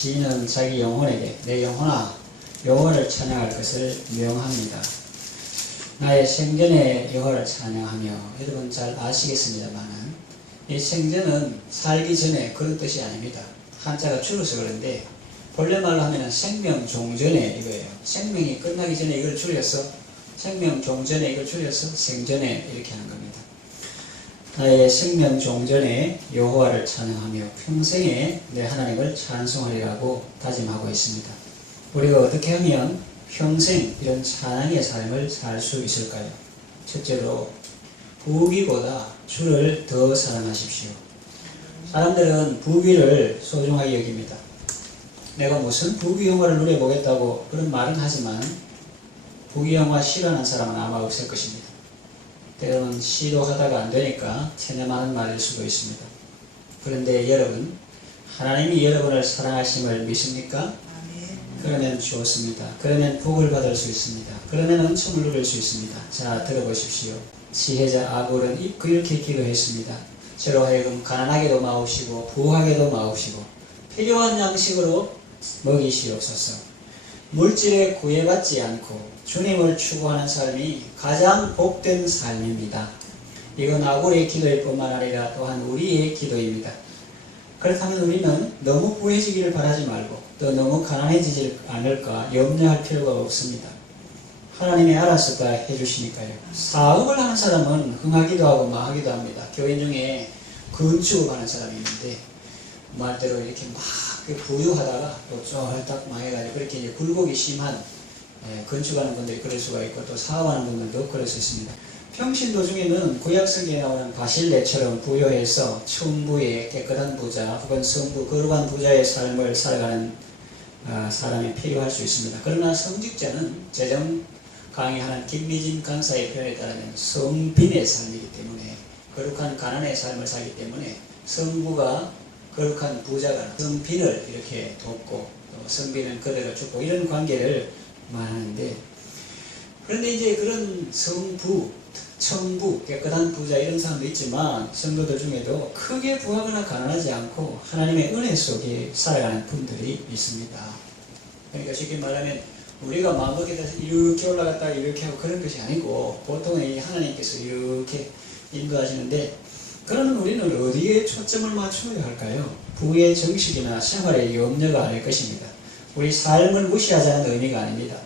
시인은 자기 영혼에게 내 영혼아 여호와를 찬양할 것을 명합니다. 나의 생전에 여호와를 찬양하며, 여러분 잘 아시겠습니다만은 이 생전은 살기 전에 그런 뜻이 아닙니다. 한자가 줄여서 그런데 본래 말로 하면 생명 종전에 이거예요. 생명이 끝나기 전에 이걸 줄여서 생명 종전에 이걸 줄여서 생전에 이렇게 하는 겁니다. 나의 생명 종전에 여호와를 찬양하며 평생에 내 하나님을 찬송하리라고 다짐하고 있습니다. 우리가 어떻게 하면 평생 이런 찬양의 삶을 살 수 있을까요? 첫째로 부귀보다 주를 더 사랑하십시오. 사람들은 부귀를 소중하게 여깁니다. 내가 무슨 부귀영화를 누려보겠다고 그런 말은 하지만 부귀영화 싫어하는 사람은 아마 없을 것입니다. 때로는 시도하다가 안 되니까 체념하는 말일 수도 있습니다. 그런데 여러분, 하나님이 여러분을 사랑하심을 믿습니까? 그러면 좋습니다. 그러면 복을 받을 수 있습니다. 그러면 은총을 누릴 수 있습니다. 자, 들어보십시오. 지혜자 아볼은 그렇게 기도했습니다. 저로 하여금 가난하게도 마옵시고 부하게도 마옵시고 필요한 양식으로 먹이시옵소서. 물질에 구애받지 않고 주님을 추구하는 삶이 가장 복된 삶입니다. 이건 아골의 기도일 뿐만 아니라 또한 우리의 기도입니다. 그렇다면 우리는 너무 부해지기를 바라지 말고 또 너무 가난해지지 않을까 염려할 필요가 없습니다. 하나님이 알아서 다 해주시니까요. 사업을 하는 사람은 흥하기도 하고 망하기도 합니다. 교인 중에 건축을 하는 사람이 있는데 말대로 이렇게 막 부유하다가 또 쫄딱 망해가지고 그렇게 이제 굴곡이 심한 건축하는 분들이 그럴 수가 있고 또 사업하는 분들도 그럴 수 있습니다. 평신도 중에는 구약성경에 나오는 바실레처럼 부유해서 천부의 깨끗한 부자 혹은 성부 거룩한 부자의 삶을 살아가는 사람이 필요할 수 있습니다. 그러나 성직자는 재정 강의하는 김미진 강사의 표현에 따르면 성빈의 삶이기 때문에 거룩한 가난의 삶을 살기 때문에 성부가 거룩한 부자가 성빈을 이렇게 돕고 또 성빈은 그대로 죽고 이런 관계를 말하는데, 그런데 이제 그런 성부, 천부, 깨끗한 부자 이런 사람도 있지만 성도들 중에도 크게 부하거나 가난하지 않고 하나님의 은혜 속에 살아가는 분들이 있습니다. 그러니까 쉽게 말하면 우리가 마음먹게 돼서 이렇게 올라갔다가 이렇게 하고 그런 것이 아니고 보통은 하나님께서 이렇게 인도하시는데, 그러면 우리는 어디에 초점을 맞춰야 할까요? 부의 정식이나 생활의 염려가 아닐 것입니다. 우리 삶을 무시하자는 의미가 아닙니다.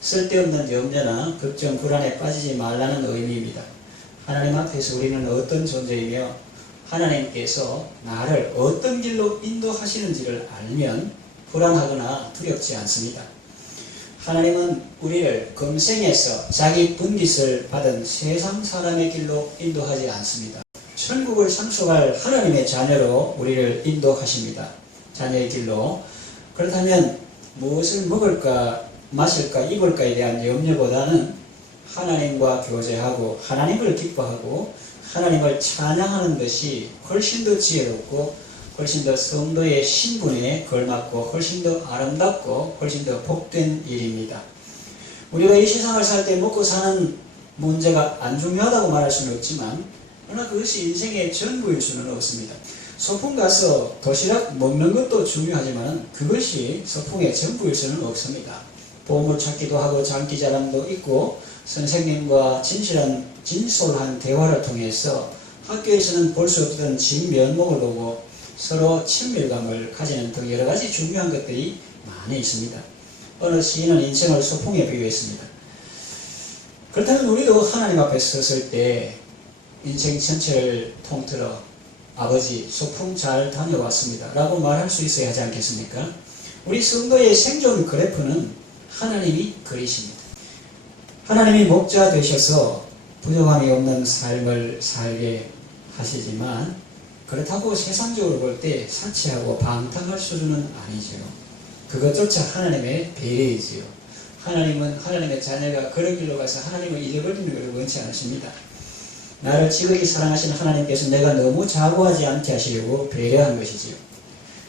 쓸데없는 염려나 걱정, 불안에 빠지지 말라는 의미입니다. 하나님 앞에서 우리는 어떤 존재이며 하나님께서 나를 어떤 길로 인도하시는지를 알면 불안하거나 두렵지 않습니다. 하나님은 우리를 금생에서 자기 분깃을 받은 세상 사람의 길로 인도하지 않습니다. 천국을 상속할 하나님의 자녀로 우리를 인도하십니다. 자녀의 길로. 그렇다면 무엇을 먹을까 마실까 입을까에 대한 염려보다는 하나님과 교제하고 하나님을 기뻐하고 하나님을 찬양하는 것이 훨씬 더 지혜롭고 훨씬 더 성도의 신분에 걸맞고 훨씬 더 아름답고 훨씬 더 복된 일입니다. 우리가 이 세상을 살 때 먹고 사는 문제가 안 중요하다고 말할 수는 없지만 그러나 그것이 인생의 전부일 수는 없습니다. 소풍 가서 도시락 먹는 것도 중요하지만 그것이 소풍의 전부일 수는 없습니다. 보물찾기도 하고 장기자랑도 있고 선생님과 진솔한 대화를 통해서 학교에서는 볼 수 없던 진면목을 보고 서로 친밀감을 가지는 등 여러 가지 중요한 것들이 많이 있습니다. 어느 시인은 인생을 소풍에 비유했습니다. 그렇다면 우리도 하나님 앞에 섰을 때 인생 전체를 통틀어 아버지 소풍 잘 다녀왔습니다 라고 말할 수 있어야 하지 않겠습니까? 우리 성도의 생존 그래프는 하나님이 그리십니다. 하나님이 목자 되셔서 부족함이 없는 삶을 살게 하시지만 그렇다고 세상적으로 볼 때 사치하고 방탕할 수준은 아니죠. 그것조차 하나님의 배려이지요. 하나님은 하나님의 자녀가 그런 길로 가서 하나님을 잃어버리는 것을 원치 않으십니다. 나를 지극히 사랑하시는 하나님께서 내가 너무 자고하지 않게 하시려고 배려한 것이지요.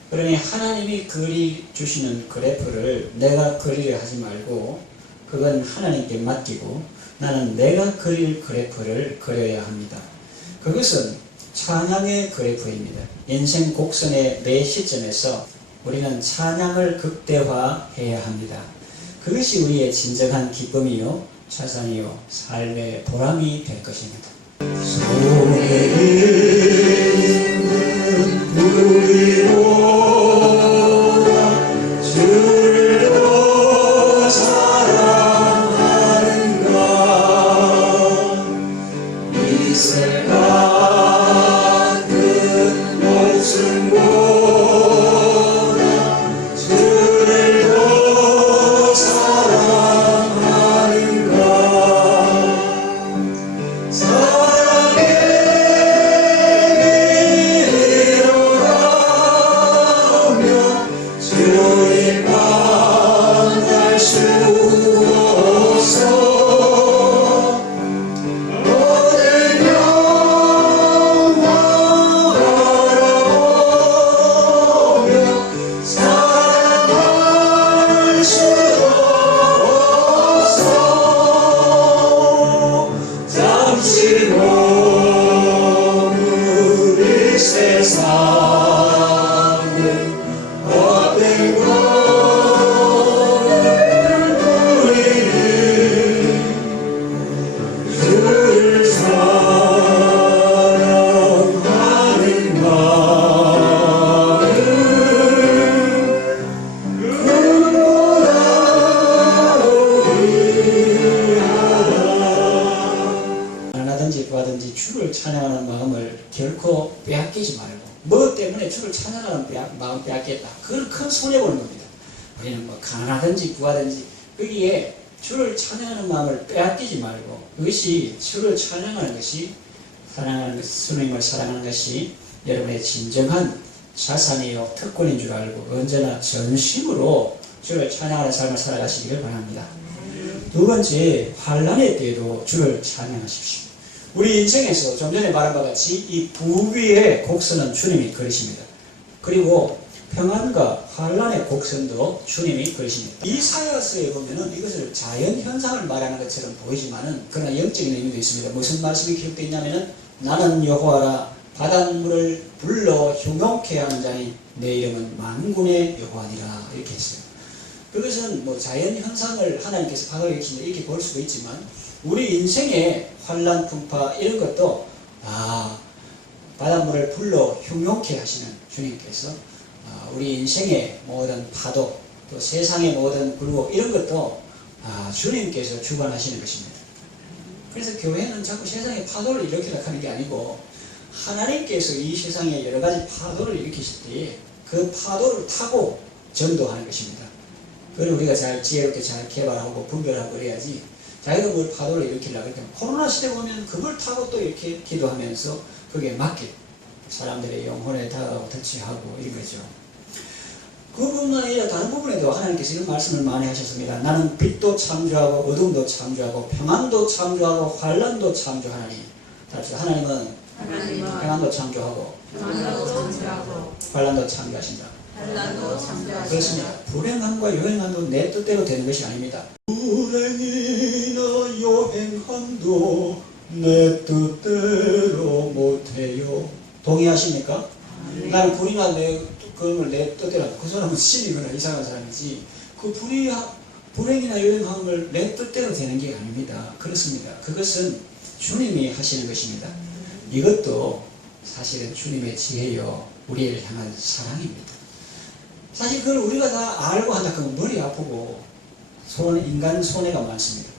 그러니 하나님이 그려주시는 그래프를 내가 그리려 하지 말고 그건 하나님께 맡기고 나는 내가 그릴 그래프를 그려야 합니다. 그것은 찬양의 그래프입니다. 인생 곡선의 매 시점에서 우리는 찬양을 극대화해야 합니다. 그것이 우리의 진정한 기쁨이요, 자산이요, 삶의 보람이 될 것입니다. 손에 있는 우리보다 주를 더 사랑하는가. 이슬 같은 목숨보다 주를 더 사랑하는가. 사랑의 미로라면 주님 만날 수 없어. 구하든지 주를 찬양하는 마음을 결코 빼앗기지 말고, 뭐 때문에 주를 찬양하는 마음 빼앗겠다, 그걸 큰 손해보는 겁니다. 우리는 뭐 가난하든지 구하든지 거기에 주를 찬양하는 마음을 빼앗기지 말고, 그것이 주를 찬양하는 것이, 사랑하는 것, 주님을 사랑하는 것이 여러분의 진정한 자산이요 특권인 줄 알고 언제나 전심으로 주를 찬양하는 삶을 살아가시기를 바랍니다. 두 번째, 환난의 때에도 주를 찬양하십시오. 우리 인생에서 좀 전에 말한 바 같이 이 부귀의 곡선은 주님이 그리십니다. 그리고 평안과 환난의 곡선도 주님이 그리십니다. 이사야서에 보면은 이것을 자연현상을 말하는 것처럼 보이지만은 그러나 영적인 의미도 있습니다. 무슨 말씀이 기록되어 있냐면은 나는 여호와라, 바닷물을 불러 흉용케 하는 자니 내 이름은 만군의 여호와니라, 이렇게 했어요. 그것은 뭐 자연현상을 하나님께서 발휘하신다 이렇게 볼 수도 있지만, 우리 인생의 환난 풍파 이런 것도 바닷물을 불러 흉용케 하시는 주님께서 우리 인생의 모든 파도, 또 세상의 모든 굴곡 이런 것도 주님께서 주관하시는 것입니다. 그래서 교회는 자꾸 세상의 파도를 일으키려고 하는 게 아니고, 하나님께서 이 세상에 여러 가지 파도를 일으키실 때 그 파도를 타고 전도하는 것입니다. 그걸 우리가 잘 지혜롭게 잘 개발하고 분별하고 그래야지, 자기가 뭘 파도를 일으키려고 그러면 코로나 시대 보면 그걸 타고 또 이렇게 기도하면서 거기에 맞게 사람들의 영혼에 다가가고 터치하고 이런 거죠. 그뿐만 아니라 다른 부분에도 하나님께서 이런 말씀을 많이 하셨습니다. 나는 빛도 창조하고 어둠도 창조하고 평안도 창조하고 환난도 창조하나니. 하나님은 평안도 창조하고 환난도 창조하신다. 그렇습니다. 불행함과 여행함도 내 뜻대로 되는 것이 아닙니다. 불행이나 여행함도 내 뜻대로 못해요. 동의하십니까? 나는 불이나 그걸 내 뜻대로 하고, 그 사람은 신이거나 이상한 사람이지, 그 불행이나 여행함을 내 뜻대로 되는 게 아닙니다. 그렇습니다. 그것은 주님이 하시는 것입니다. 이것도 사실은 주님의 지혜요, 우리를 향한 사랑입니다. 사실 그걸 우리가 다 알고 한다 그러면 머리 아프고 인간 손해가 많습니다.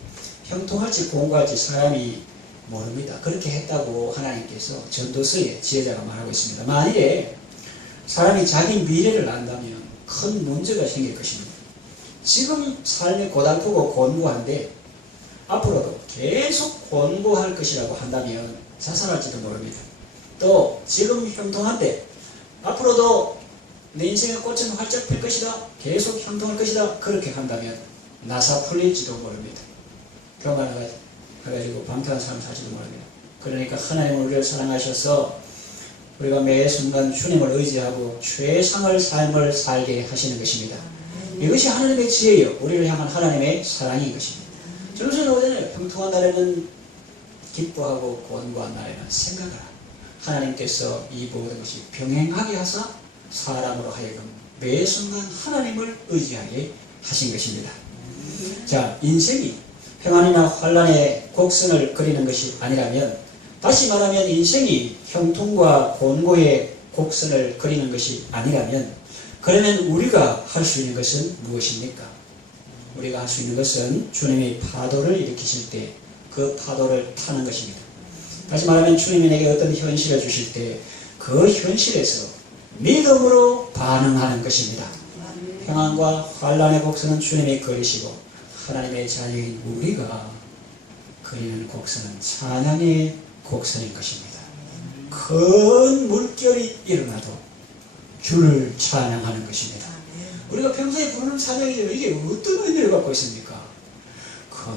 형통할지 공고할지 사람이 모릅니다. 그렇게 했다고 하나님께서 전도서에 지혜자가 말하고 있습니다. 만일에 사람이 자기 미래를 안다면 큰 문제가 생길 것입니다. 지금 삶이 고달프고 곤고한데 앞으로도 계속 곤고할 것이라고 한다면 자살할지도 모릅니다. 또 지금 형통한데 앞으로도 내 인생의 꽃은 활짝 필 것이다, 계속 형통할 것이다, 그렇게 한다면 나사 풀릴지도 모릅니다. 교만해가지고 방탕한 삶을 살지도 모릅니다. 그러니까 하나님은 우리를 사랑하셔서 우리가 매 순간 주님을 의지하고 최상의 삶을 살게 하시는 것입니다. 이것이 하나님의 지혜요, 우리를 향한 하나님의 사랑인 것입니다. 전도서에 나오잖아요. 형통한 날에는 기뻐하고 곤고한 날에는 생각하라. 하나님께서 이 모든 것이 병행하게 하사 사람으로 하여금 매 순간 하나님을 의지하게 하신 것입니다. 자, 인생이 평안이나 환란의 곡선을 그리는 것이 아니라면, 다시 말하면 인생이 형통과 곤고의 곡선을 그리는 것이 아니라면, 그러면 우리가 할 수 있는 것은 무엇입니까? 우리가 할 수 있는 것은 주님이 파도를 일으키실 때 그 파도를 타는 것입니다. 다시 말하면 주님이 내게 어떤 현실을 주실 때 그 현실에서 믿음으로 반응하는 것입니다. 평안과 환란의 곡선은 주님이 그리시고 하나님의 자녀인 우리가 그리는 곡선은 찬양의 곡선인 것입니다. 큰 물결이 일어나도 주를 찬양하는 것입니다. 우리가 평소에 부르는 찬양이죠. 이게 어떤 의미를 갖고 있습니까? 큰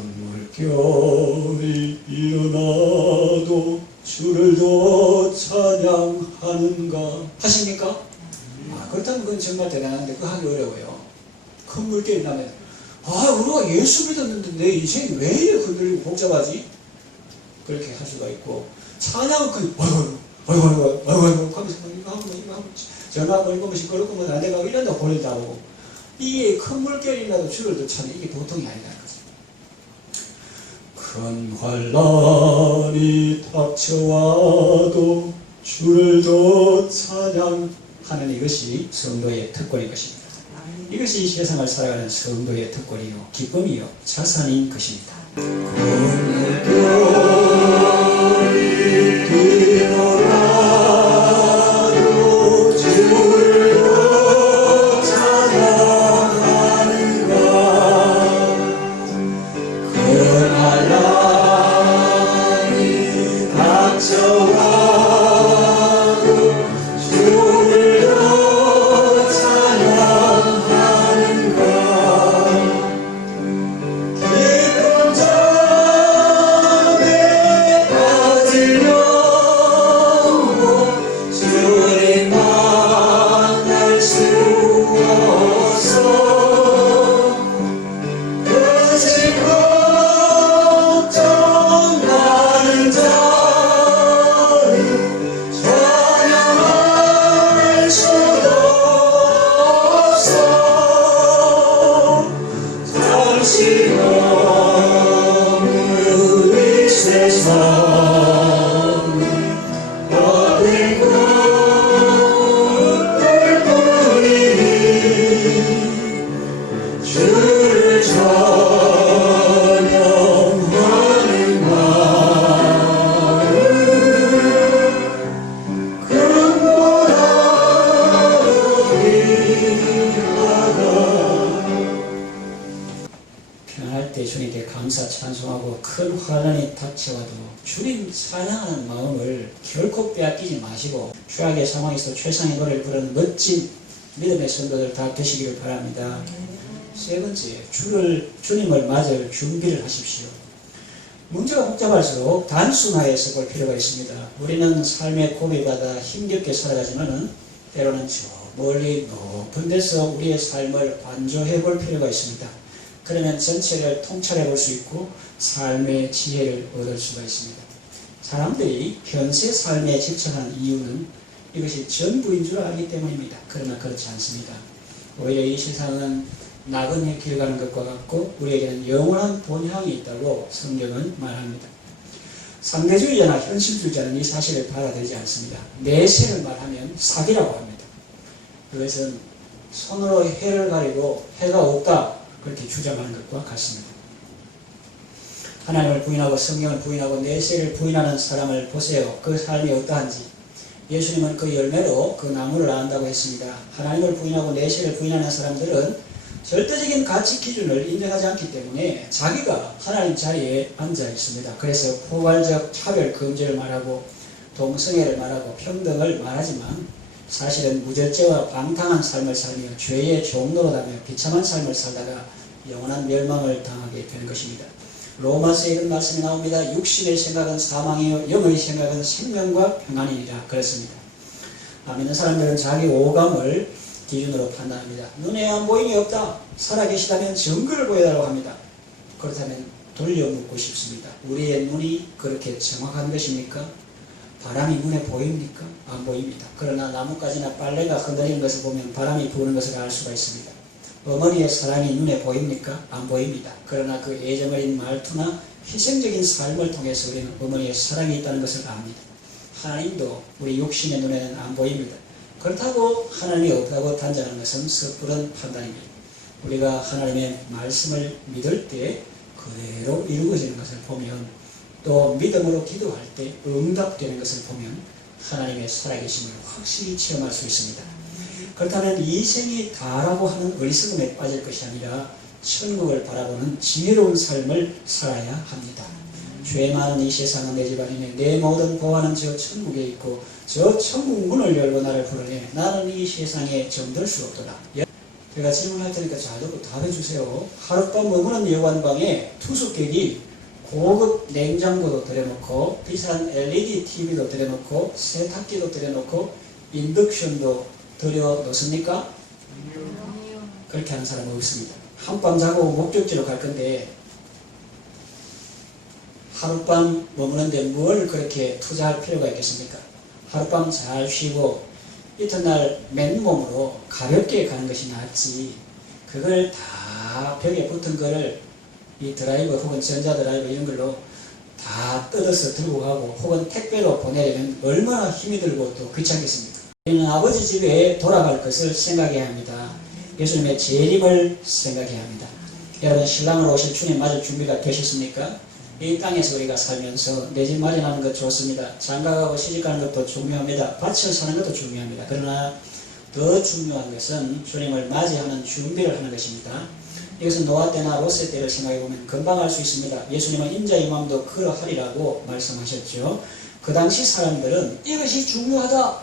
물결이 일어나도 주를 더 찬양하는가 하십니까? 그렇다면 그건 정말 대단한데 그거 하기 어려워요. 큰 물결이 나면 우리가 예수 믿었는데 내 인생이 왜 이렇게 흔들리고 복잡하지? 그렇게 할 수가 있고, 찬양은 아이고 하면서 이거 하고 전화 걸고 뭐 시끄럽고 뭐 내가 이런다 버린다고, 이게 큰 물결이 나도 주를 더 찬양, 이게 보통이 아니라는 거죠. 큰 환란이 닥쳐와도 주를 더 찬양하는 이것이 성도의 특권인 것입니다. 이것이 세상을 살아가는 성도의 특권이요 기쁨이요 자산인 것입니다. 주님께 감사 찬송하고 큰 환난이 닥쳐와도 주님 찬양하는 마음을 결코 빼앗기지 마시고 최악의 상황에서 최상의 노래를 부르는 멋진 믿음의 성도들 다 되시기를 바랍니다. 세 번째, 주님을 맞을 준비를 하십시오. 문제가 복잡할수록 단순화해서 볼 필요가 있습니다. 우리는 삶의 고비바다 힘겹게 살아가지만은 때로는 저 멀리 높은 데서 우리의 삶을 관조해 볼 필요가 있습니다. 그러면 전체를 통찰해 볼 수 있고 삶의 지혜를 얻을 수가 있습니다. 사람들이 현세 삶에 집착하는 이유는 이것이 전부인 줄 알기 때문입니다. 그러나 그렇지 않습니다. 오히려 이 세상은 나그네 길 가는 것과 같고 우리에게는 영원한 본향이 있다고 성경은 말합니다. 상대주의자나 현실주의자는 이 사실을 받아들이지 않습니다. 내세를 말하면 사기라고 합니다. 그것은 손으로 해를 가리고 해가 없다 그렇게 주장하는 것과 같습니다. 하나님을 부인하고 성경을 부인하고 내세를 부인하는 사람을 보세요. 그 삶이 어떠한지. 예수님은 그 열매로 그 나무를 안다고 했습니다. 하나님을 부인하고 내세를 부인하는 사람들은 절대적인 가치 기준을 인정하지 않기 때문에 자기가 하나님 자리에 앉아 있습니다. 그래서 포괄적 차별 금지를 말하고 동성애를 말하고 평등을 말하지만 사실은 무절제와 방탕한 삶을 살며 죄의 종노릇하며 비참한 삶을 살다가 영원한 멸망을 당하게 되는 것입니다. 로마서에 이런 말씀이 나옵니다. 육신의 생각은 사망이요 영의 생각은 생명과 평안이니라 그랬습니다. 믿는 사람들은 자기 오감을 기준으로 판단합니다. 눈에 안 보임이 없다. 살아계시다면 증거를 보여달라고 합니다. 그렇다면 돌려 묻고 싶습니다. 우리의 눈이 그렇게 정확한 것입니까? 바람이 눈에 보입니까? 안 보입니다. 그러나 나뭇가지나 빨래가 흔들리는 것을 보면 바람이 부는 것을 알 수가 있습니다. 어머니의 사랑이 눈에 보입니까? 안 보입니다. 그러나 그 애정어린 말투나 희생적인 삶을 통해서 우리는 어머니의 사랑이 있다는 것을 압니다. 하나님도 우리 육신의 눈에는 안 보입니다. 그렇다고 하나님이 없다고 단정하는 것은 섣부른 판단입니다. 우리가 하나님의 말씀을 믿을 때 그대로 이루어지는 것을 보면, 또 믿음으로 기도할 때 응답되는 것을 보면 하나님의 살아계심을 확실히 체험할 수 있습니다. 그렇다면 이생이 다라고 하는 어리석음에 빠질 것이 아니라 천국을 바라보는 지혜로운 삶을 살아야 합니다. 죄 많은 이 세상은 내 집안이네. 내 모든 보화는 저 천국에 있고 저 천국 문을 열고 나를 부르네. 나는 이 세상에 정들 수 없도다. 제가 질문할 테니까 잘 듣고 답해 주세요. 하룻밤 머무는 여관방에 투숙객이 고급 냉장고도 들여놓고 비싼 LED TV도 들여놓고 세탁기도 들여놓고 인덕션도 들여놓습니까? 그렇게 하는 사람은 없습니다. 한밤 자고 목적지로 갈 건데 하룻밤 머무는데 뭘 그렇게 투자할 필요가 있겠습니까? 하룻밤 잘 쉬고 이튿날 맨몸으로 가볍게 가는 것이 낫지, 그걸 다 벽에 붙은 거를 이 드라이버 혹은 전자드라이버 이런 걸로 다 뜯어서 들고 가고 혹은 택배로 보내려면 얼마나 힘이 들고 또 귀찮겠습니까? 우리는 아버지 집에 돌아갈 것을 생각해야 합니다. 예수님의 재림을 생각해야 합니다. 여러분, 신랑으로 오실 주님 맞을 준비가 되셨습니까? 이 땅에서 우리가 살면서 내 집 마련하는 것 좋습니다. 장가가고 시집가는 것도 중요합니다. 밭을 사는 것도 중요합니다. 그러나 더 중요한 것은 주님을 맞이하는 준비를 하는 것입니다. 이것은 노아 때나 롯세 때를 생각해보면 금방 알 수 있습니다. 예수님은 인자의 마음도 그러하리라고 말씀하셨죠. 그 당시 사람들은 이것이 중요하다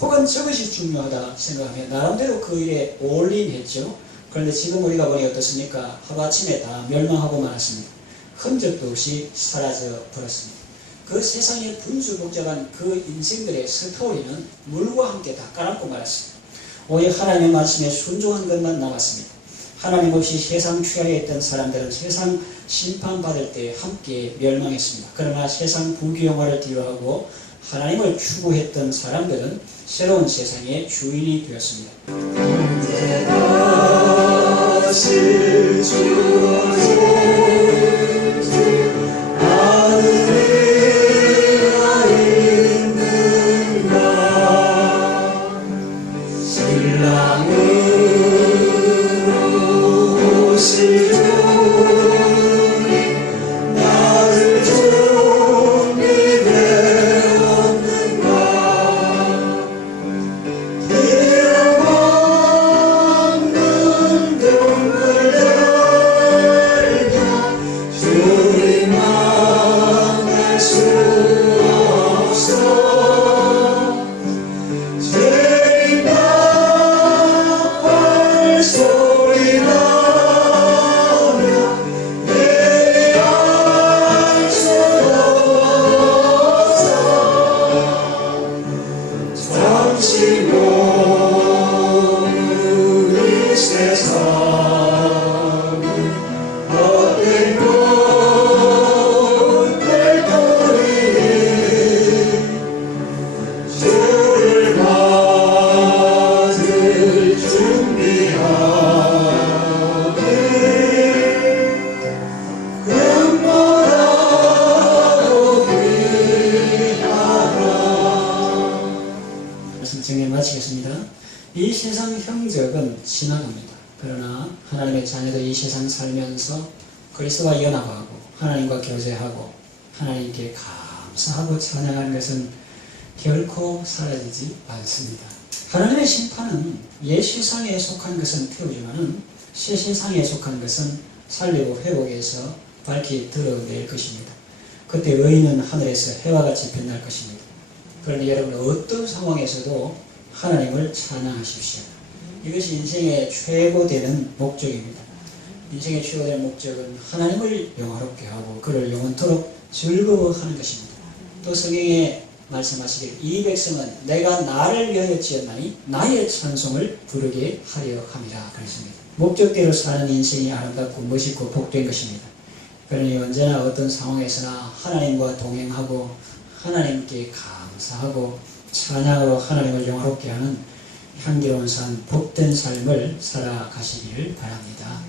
혹은 저것이 중요하다 생각하며 나름대로 그 일에 올인했죠. 그런데 지금 우리가 보니 어떻습니까? 하루아침에 다 멸망하고 말았습니다. 흔적도 없이 사라져 버렸습니다. 그 세상에 분수복잡한 그 인생들의 스토리는 물과 함께 다 깔아놓고 말았습니다. 오직 하나님의 말씀에 순종한 것만 남았습니다. 하나님 없이 세상 취하에 있던 사람들은 세상 심판받을 때 함께 멸망했습니다. 그러나 세상 부귀영화를 뒤로하고 하나님을 추구했던 사람들은 새로운 세상의 주인이 되었습니다. 언제나 실주어져 이 세상 형적은 지나갑니다. 그러나 하나님의 자녀들이 이 세상 살면서 그리스도와 연합하고 하나님과 교제하고 하나님께 감사하고 찬양하는 것은 결코 사라지지 않습니다. 하나님의 심판은 옛 세상에 속한 것은 태우지만은 새 세상에 속한 것은 살리고 회복해서 밝히 드러낼 것입니다. 그때 의인은 하늘에서 해와 같이 빛날 것입니다. 그런데 여러분, 어떤 상황에서도 하나님을 찬양하십시오. 이것이 인생의 최고되는 목적입니다. 인생의 최고되는 목적은 하나님을 영화롭게 하고 그를 영원토록 즐거워하는 것입니다. 또 성경에 말씀하시길 이 백성은 내가 나를 위하여 지었나니 나의 찬송을 부르게 하려 함이라 그랬습니다. 목적대로 사는 인생이 아름답고 멋있고 복된 것입니다. 그러니 언제나 어떤 상황에서나 하나님과 동행하고 하나님께 감사하고 찬양으로 하나님을 영화롭게 하는 향기로운 삶, 복된 삶을 살아가시기를 바랍니다.